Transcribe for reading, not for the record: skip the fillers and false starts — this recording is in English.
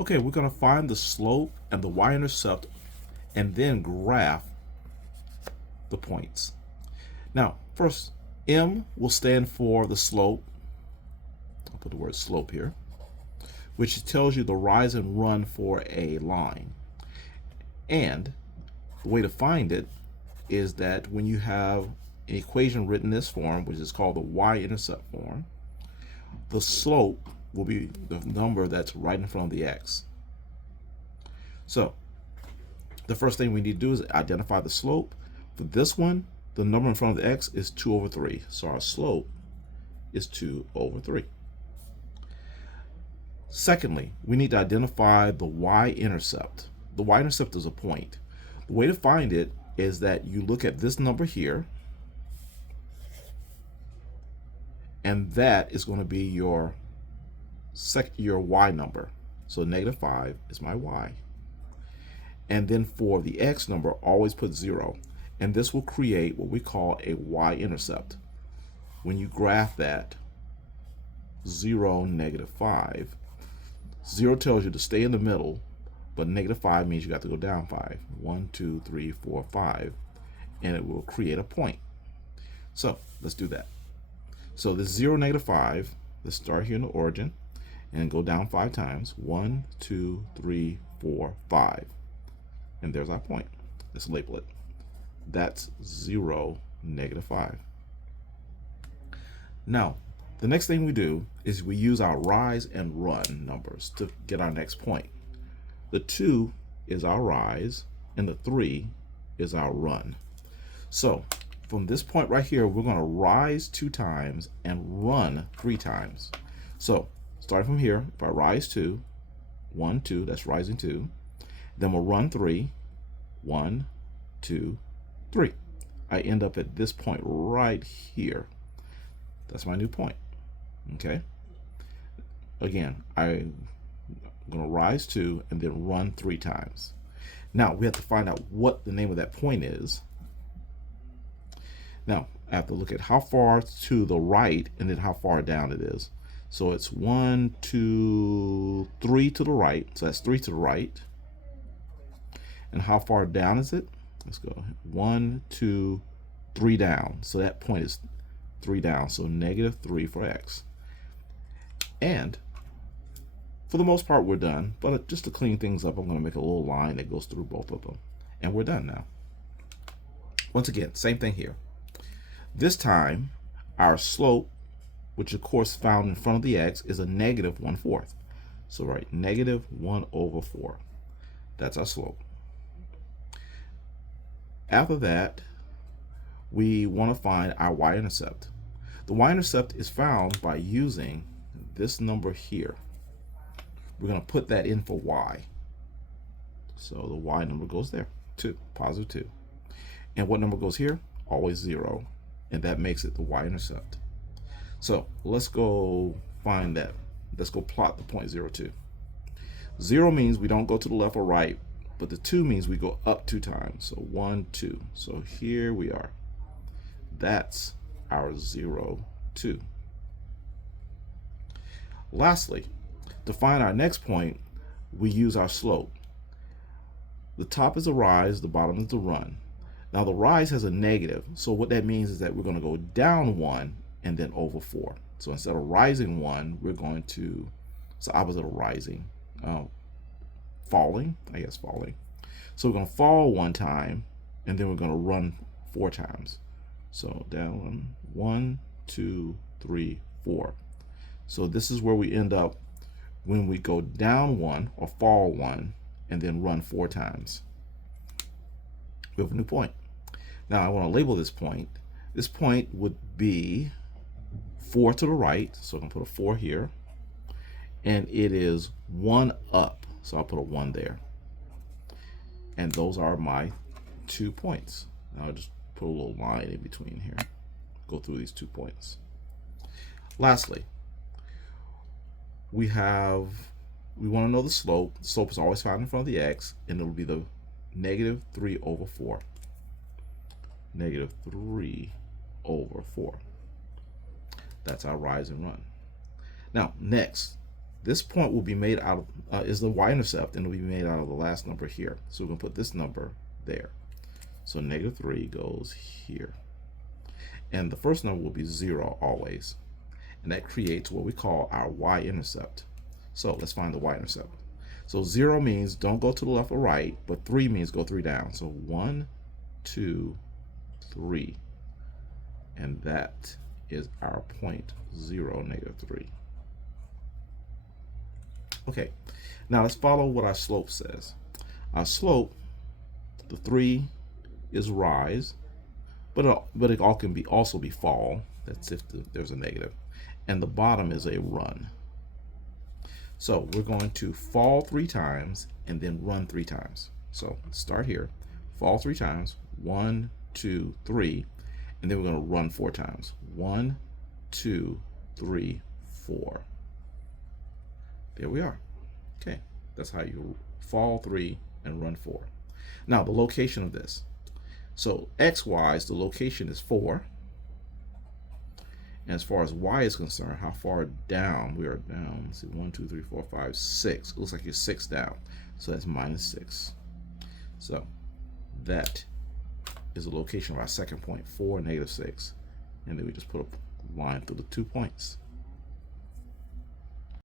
Okay, we're going to find the slope and the y-intercept and then graph the points. Now, first, M will stand for the slope. I'll put the word slope here, which tells you the rise and run for a line. And the way to find it is that when you have an equation written in this form, which is called the y-intercept form, the slope will be the number that's right in front of the x. So the first thing we need to do is identify the slope. For this one, the number in front of the x is 2 over 3. So our slope is 2 over 3. Secondly, we need to identify the y-intercept. The y-intercept is a point. The way to find it is that you look at this number here, and that is going to be your y number. So -5 is my y. And then for the x number, always put 0. And this will create what we call a y-intercept. When you graph that, 0, -5, 0 tells you to stay in the middle, but -5 means you got to go down 5. 1, 2, 3, 4, 5, and it will create a point. So let's do that. So this 0, -5, let's start here in the origin and go down 5 times. 1, 2, 3, 4, 5. And there's our point. Let's label it. That's 0, -5. Now, the next thing we do is we use our rise and run numbers to get our next point. The 2 is our rise, and the 3 is our run. So from this point right here, we're going to rise 2 times and run 3 times. So starting from here, if I rise 2, 1, 2, that's rising 2. Then we'll run 3, 1, 2, 3. I end up at this point right here. That's my new point. Okay. Again, I'm going to rise 2 and then run 3 times. Now we have to find out what the name of that point is. Now I have to look at how far to the right and then how far down it is. So it's 1, 2, 3 to the right. So that's 3 to the right. And how far down is it? Let's go 1, 2, 3 down. So that point is 3 down. So -3 for x. And for the most part, we're done. But just to clean things up, I'm going to make a little line that goes through both of them. And we're done now. Once again, same thing here. This time, our slope, which of course found in front of the x, is a -1/4. So right, -1/4. That's our slope. After that, we want to find our y-intercept. The y-intercept is found by using this number here. We're going to put that in for y. So the y number goes there, 2, +2. And what number goes here? Always 0. And that makes it the y-intercept. So let's go find that. Let's go plot the point 0, 2. 0 means we don't go to the left or right, but the 2 means we go up 2 times. So 1, 2. So here we are. That's our 0, 2. Lastly, to find our next point, we use our slope. The top is the rise, the bottom is the run. Now the rise has a negative, so what that means is that we're going to go down 1 and then over 4. So instead of rising 1, we're going to, it's the opposite of rising, falling, I guess falling. So we're going to fall 1 time, and then we're going to run 4 times. So down 1, 2, 3, 4. So this is where we end up when we go down 1 or fall 1 and then run 4 times. We have a new point. Now I want to label this point. This point would be 4 to the right, so I'm going to put a 4 here, and it is 1 up, so I'll put a 1 there. And those are my 2 points. Now I'll just put a little line in between here, go through these 2 points. Lastly, we want to know the slope. The slope is always found in front of the x, and it will be the -3/4. -3/4. That's our rise and run. Now, next, This point will be made out of, is the y-intercept, and it will be made out of the last number here. So we're going to put this number there. So -3 goes here. And the first number will be 0 always. And that creates what we call our y-intercept. So let's find the y-intercept. So 0 means don't go to the left or right, but 3 means go 3 down. So 1, 2, 3. And that is our point 0, -3. Okay, now let's follow what our slope says. Our slope, the 3 is rise, but it all can also be fall. That's if there's a negative. And the bottom is a run. So we're going to fall 3 times and then run 3 times. So start here, fall 3 times, 1, 2, 3, and then we're going to run 4 times. 1, 2, 3, 4. There we are. Okay, that's how you fall 3 and run 4. Now the location of this. So x-wise, the location is 4. And as far as y is concerned, how far down? We are down, let's see, 1, 2, 3, 4, 5, 6. It looks like you're 6 down. So that's -6. So that is the location of our second point, 4, -6. And then we just put a line through the 2 points.